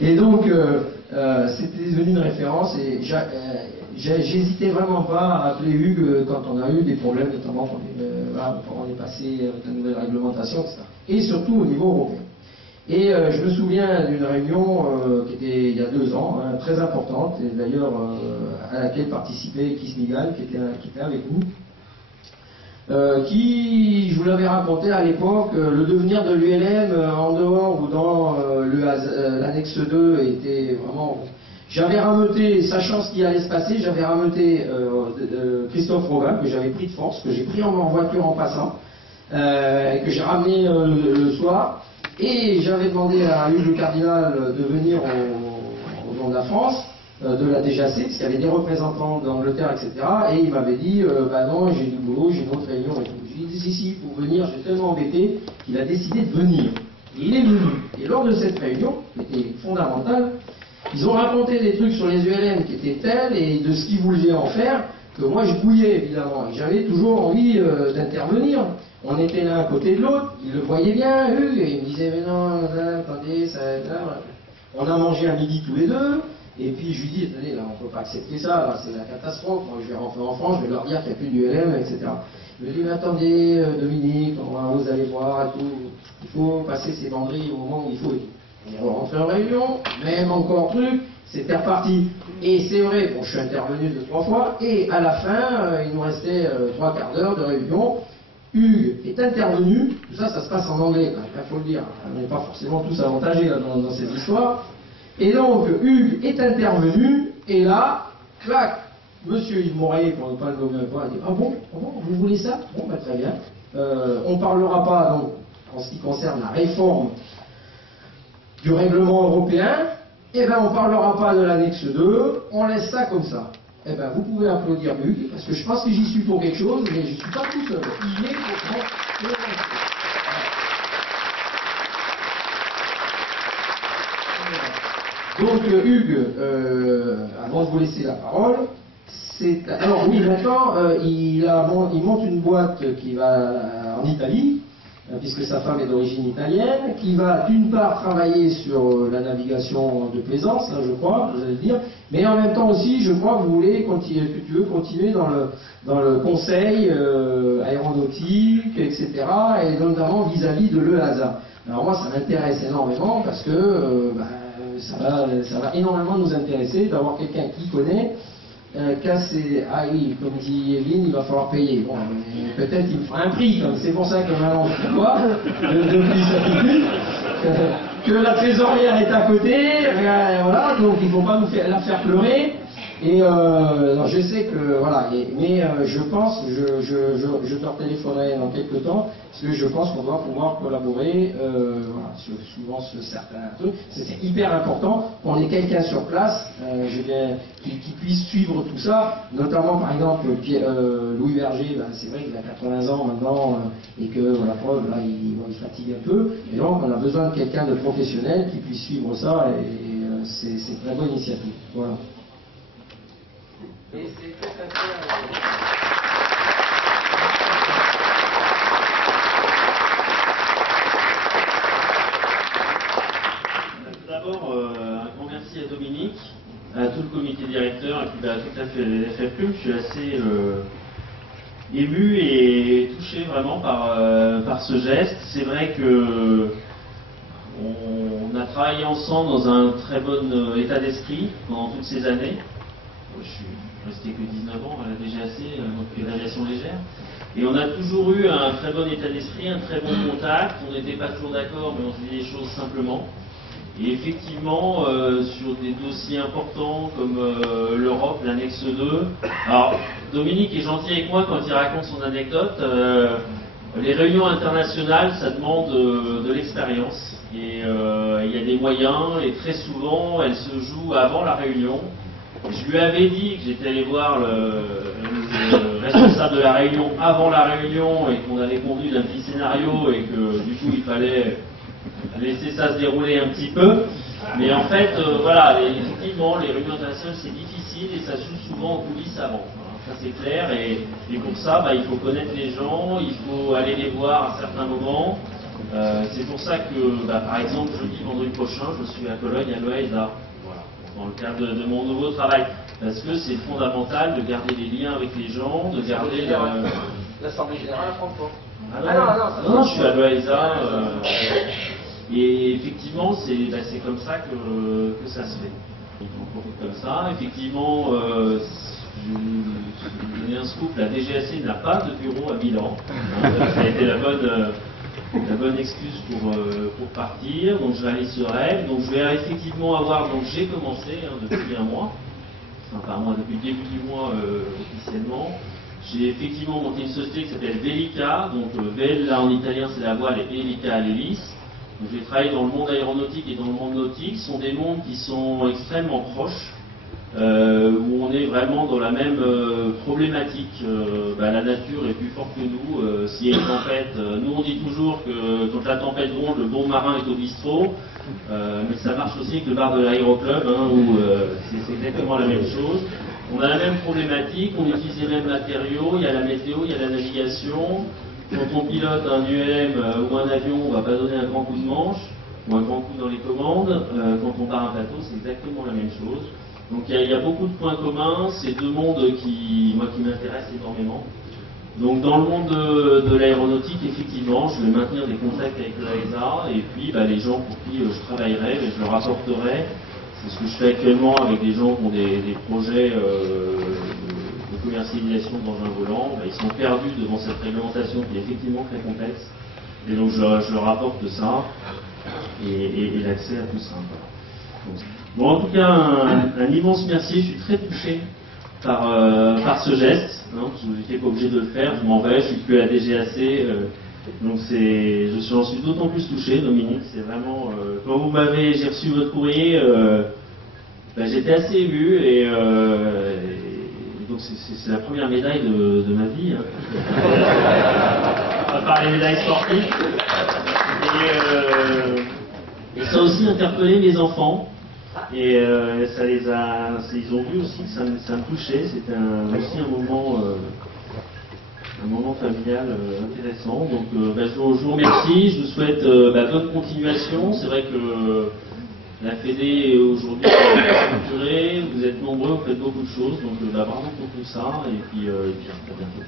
Et donc, c'était devenu une référence et j'hésitais vraiment pas à appeler Hugues quand on a eu des problèmes, notamment quand on est passé avec la nouvelle réglementation, etc. Et surtout au niveau européen. Et je me souviens d'une réunion qui était il y a 2 ans, très importante, et d'ailleurs à laquelle participait Kees Migal, qui était avec nous, qui, je vous l'avais raconté à l'époque, le devenir de l'ULM en dehors ou dans l'annexe 2 était vraiment... J'avais rameuté, sachant ce qui allait se passer, j'avais rameuté Christophe Robin, que j'avais pris de force, que j'ai pris en voiture en passant, que j'ai ramené le soir. Et j'avais demandé à Hugues le Cardinal de venir au nom de la France, de la DGAC, parce qu'il y avait des représentants d'Angleterre, etc. Et il m'avait dit, bah non, j'ai du boulot, j'ai une autre réunion et tout. J'ai dit, si, il faut venir, j'ai tellement embêté qu'il a décidé de venir. Et il est venu. Et lors de cette réunion, qui était fondamentale, ils ont raconté des trucs sur les ULM qui étaient tels et de ce qu'ils voulaient en faire, que moi je bouillais évidemment. Et j'avais toujours envie d'intervenir. On était l'un à côté de l'autre, il le voyait bien, Hugues, et il me disait, mais non, attendez, ça... Là. On a mangé à midi tous les deux, et puis je lui dis, attendez, là, on ne peut pas accepter ça, là, c'est la catastrophe, moi, je vais rentrer en France, je vais leur dire qu'il n'y a plus d'ULM, etc. Il me dit, mais attendez, Dominique, vous allez voir, et tout, il faut passer ces banderies au moment où il faut. On est rentré en réunion, même encore truc, c'était reparti. Et c'est vrai, bon, je suis intervenu 2-3 fois, et à la fin, il nous restait 3 quarts d'heure de réunion. Hugues est intervenu, tout ça, ça se passe en anglais, il faut le dire, on n'est pas forcément tous avantagés là, dans cette histoire. Et donc, Hugues est intervenu, et là, clac, monsieur Yves Moret, pour ne pas le nommer pas, il dit, ah bon, vous voulez ça? Bon, bah très bien. On ne parlera pas, donc, en ce qui concerne la réforme du règlement européen, eh bien, on ne parlera pas de l'annexe 2, on laisse ça comme ça. Eh bien, vous pouvez applaudir Hugues, parce que je pense que j'y suis pour quelque chose, mais je ne suis pas tout seul. Il est pour donc, Hugues, avant de vous laisser la parole, alors oui, maintenant, il monte une boîte qui va en Italie, puisque sa femme est d'origine italienne, qui va d'une part travailler sur la navigation de plaisance, là, je crois, vous allez le dire, mais en même temps aussi, je crois que que tu veux continuer dans le conseil aéronautique, etc., et notamment vis-à-vis de l'EASA. Alors moi, ça m'intéresse énormément parce que ça va énormément nous intéresser d'avoir quelqu'un qui connaît. Ah oui, comme dit Evelyne, il va falloir payer. Bon, peut-être il me fera un prix, c'est pour ça que maintenant je vois, depuis cette que la trésorière est à côté, voilà, donc il ne faut pas la faire pleurer. Et non, je sais que voilà, mais je pense, je te téléphonerai dans quelques temps, parce que je pense qu'on doit pouvoir collaborer voilà, sur certains trucs. C'est hyper important qu'on ait quelqu'un sur place qui puisse suivre tout ça, notamment par exemple Louis Berger, c'est vrai qu'il a 80 ans maintenant, et que la preuve, là, il fatigue un peu, et donc on a besoin de quelqu'un de professionnel qui puisse suivre ça, et c'est une très bonne initiative. Voilà. Et c'est tout à fait... Tout d'abord, un grand merci à Dominique, à tout le comité directeur et puis à toute la FFPUM. Je suis assez ému et touché vraiment par ce geste. C'est vrai que on a travaillé ensemble dans un très bon état d'esprit pendant toutes ces années. Je suis resté que 19 ans à la DGAC, donc l'aviation légère. Et on a toujours eu un très bon état d'esprit, un très bon contact. On n'était pas toujours d'accord, mais on se disait les choses simplement. Et effectivement, sur des dossiers importants comme l'Europe, l'annexe 2. Alors, Dominique est gentil avec moi quand il raconte son anecdote. Les réunions internationales, ça demande de l'expérience. Et il y a des moyens, et très souvent, elles se jouent avant la réunion. Je lui avais dit que j'étais allé voir le responsable de la réunion avant la réunion et qu'on avait convenu d'un petit scénario et que du coup il fallait laisser ça se dérouler un petit peu. Mais en fait, voilà, effectivement, les réunions internationales c'est difficile et ça se joue souvent en coulisses avant. Ça c'est clair et pour ça, il faut connaître les gens, il faut aller les voir à certains moments. C'est pour ça que, par exemple, jeudi, vendredi prochain, je suis à Cologne, à l'OAESA, voilà, dans le cadre de mon nouveau travail. Parce que c'est fondamental de garder les liens avec les gens, de garder l'Assemblée Générale à Francfort. Non, je suis à l'OAESA. Et effectivement, c'est comme ça que ça se fait. Donc, on profite comme ça. Effectivement, je vais donner un scoop, la DGAC n'a pas de bureau à Milan. Ça a été la bonne excuse pour partir. Donc je réalise ce rêve. Donc je vais effectivement avoir, donc j'ai commencé depuis un mois, enfin pas un mois, depuis le début du mois officiellement. J'ai effectivement monté une société qui s'appelle Velica. Donc Vella en italien c'est la voile et Elica l'hélice. Donc j'ai travaillé dans le monde aéronautique et dans le monde nautique. Ce sont des mondes qui sont extrêmement proches. Où on est vraiment dans la même problématique. La nature est plus forte que nous. S'il y a une tempête, nous on dit toujours que quand la tempête gronde, le bon marin est au bistrot. Mais ça marche aussi avec le bar de l'aéroclub, où c'est exactement la même chose. On a la même problématique, on utilise les mêmes matériaux, il y a la météo, il y a la navigation. Quand on pilote un ULM ou un avion, on ne va pas donner un grand coup de manche ou un grand coup dans les commandes. Quand on part un bateau, c'est exactement la même chose. Donc il y a beaucoup de points communs, c'est deux mondes qui m'intéressent énormément. Donc dans le monde de l'aéronautique, effectivement, je vais maintenir des contacts avec l'AESA et puis les gens pour qui je travaillerai, je leur apporterai. C'est ce que je fais actuellement avec des gens qui ont des projets de commercialisation d'engins volants. Ils sont perdus devant cette réglementation qui est effectivement très complexe. Et donc je leur apporte ça et l'accès à tout ça. Voilà. Bon, en tout cas, un immense merci. Je suis très touché par ce geste. Je n'étais pas obligé de le faire. Je m'en vais. Je suis plus à la DGAC. Donc j'en suis d'autant plus touché, Dominique. C'est vraiment quand j'ai reçu votre courrier, j'étais assez ému et donc c'est la première médaille de ma vie. À part les médailles sportives. Et ça a aussi interpellé mes enfants. Et ils ont vu aussi que ça me touchait. C'était aussi un moment familial intéressant. Donc je vous remercie, je vous souhaite bonne continuation. C'est vrai que la Fédé aujourd'hui est structurée, vous êtes nombreux, vous faites beaucoup de choses. Donc bravo pour tout ça et puis à très bientôt.